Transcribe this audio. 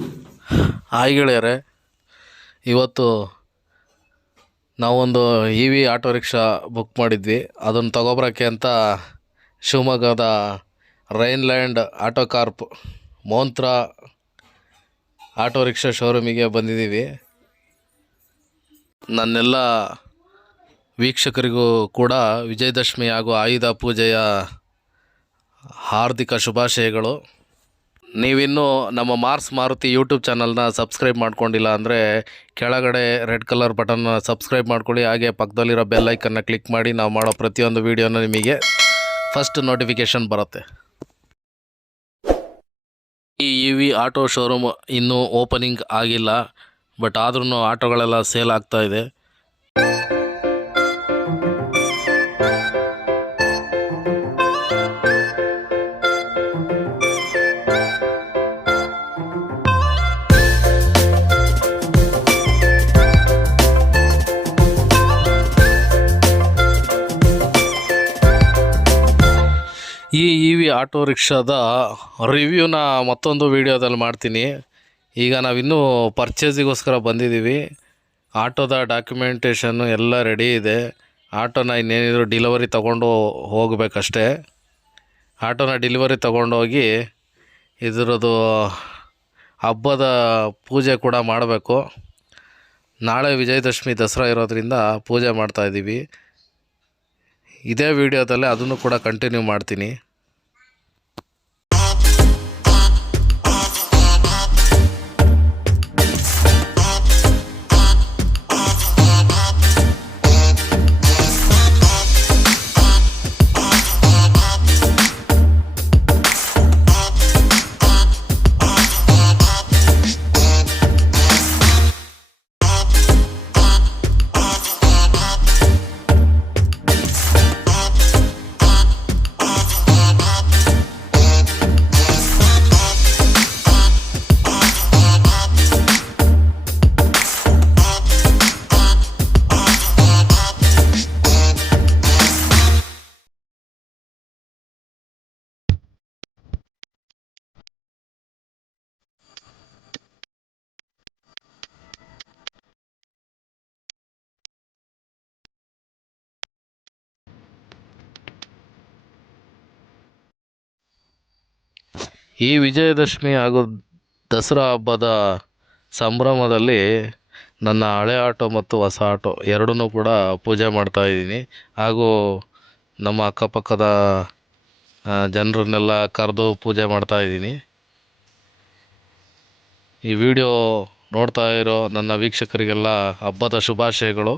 ಹಾಯ್ ಗೆಳೆಯರೆ, ಇವತ್ತು ನಾವೊಂದು E V auto rickshaw book ಮಾಡಿದ್ವಿ. ಅದನ್ನು ತಗೊಬರೋಕ್ಕೆ ಅಂತ ಶಿವಮೊಗ್ಗದ Rainland auto corp Montra auto rickshaw ಶೋರೂಮಿಗೆ ಬಂದಿದ್ದೀವಿ. ನನ್ನೆಲ್ಲ ವೀಕ್ಷಕರಿಗೂ ಕೂಡ ವಿಜಯದಶಮಿ ಹಾಗೂ ಆಯುಧ ಪೂಜೆಯ ಹಾರ್ದಿಕ ಶುಭಾಶಯಗಳು. ನೀವಿನ್ನೂ ನಮ್ಮ ಮಾರ್ಸ್ ಮಾರುತಿ ಯೂಟ್ಯೂಬ್ ಚಾನಲ್ನ ಸಬ್ಸ್ಕ್ರೈಬ್ ಮಾಡ್ಕೊಂಡಿಲ್ಲ ಅಂದರೆ ಕೆಳಗಡೆ ರೆಡ್ ಕಲರ್ ಬಟನ್ನ ಸಬ್ಸ್ಕ್ರೈಬ್ ಮಾಡ್ಕೊಳ್ಳಿ. ಹಾಗೆ ಪಕ್ಕದಲ್ಲಿರೋ ಬೆಲ್ ಐಕನ್ನ ಕ್ಲಿಕ್ ಮಾಡಿ ನಾವು ಮಾಡೋ ಪ್ರತಿಯೊಂದು ವೀಡಿಯೋನ ನಿಮಗೆ ಫಸ್ಟ್ ನೋಟಿಫಿಕೇಷನ್ ಬರುತ್ತೆ. ಈ ಇ ವಿ ಆಟೋ ಶೋರೂಮ್ ಇನ್ನೂ ಓಪನಿಂಗ್ ಆಗಿಲ್ಲ, ಬಟ್ ಆದ್ರೂ ಆಟೋಗಳೆಲ್ಲ ಸೇಲ್ ಆಗ್ತಾಯಿದೆ. ಈ ಇ ವಿ ಆಟೋ ರಿಕ್ಷಾದ ರಿವ್ಯೂನ ಮತ್ತೊಂದು ವೀಡಿಯೋದಲ್ಲಿ ಮಾಡ್ತೀನಿ. ಈಗ ನಾವಿನ್ನೂ ಪರ್ಚೇಸಿಗೋಸ್ಕರ ಬಂದಿದ್ದೀವಿ. ಆಟೋದ ಡಾಕ್ಯುಮೆಂಟೇಷನ್ನು ಎಲ್ಲ ರೆಡಿ ಇದೆ. ಆಟೋನ ಇನ್ನೇನಿದ್ರು ಡಿಲಿವರಿ ತೊಗೊಂಡು ಹೋಗಬೇಕಷ್ಟೇ. ಆಟೋನ ಡಿಲಿವರಿ ತೊಗೊಂಡೋಗಿ ಇದರದ್ದು ಹಬ್ಬದ ಪೂಜೆ ಕೂಡ ಮಾಡಬೇಕು. ನಾಳೆ ವಿಜಯದಶಮಿ ದಸರಾ ಇರೋದ್ರಿಂದ ಪೂಜೆ ಮಾಡ್ತಾಯಿದ್ದೀವಿ. ಇದೇ ವಿಡಿಯೋದಲ್ಲಿ ಅದನ್ನು ಕೂಡ ಕಂಟಿನ್ಯೂ ಮಾಡ್ತೀನಿ. ಈ ವಿಜಯದಶಮಿ ಹಾಗೂ ದಸರಾ ಹಬ್ಬದ ಸಂಭ್ರಮದಲ್ಲಿ ನನ್ನ ಹಳೆ ಆಟೋ ಮತ್ತು ಹೊಸ ಆಟೋ ಎರಡನ್ನೂ ಕೂಡ ಪೂಜೆ ಮಾಡ್ತಾಯಿದ್ದೀನಿ. ಹಾಗೂ ನಮ್ಮ ಅಕ್ಕಪಕ್ಕದ ಜನರನ್ನೆಲ್ಲ ಕರೆದು ಪೂಜೆ ಮಾಡ್ತಾಯಿದ್ದೀನಿ. ಈ ವಿಡಿಯೋ ನೋಡ್ತಾ ಇರೋ ನನ್ನ ವೀಕ್ಷಕರಿಗೆಲ್ಲ ಹಬ್ಬದ ಶುಭಾಶಯಗಳು.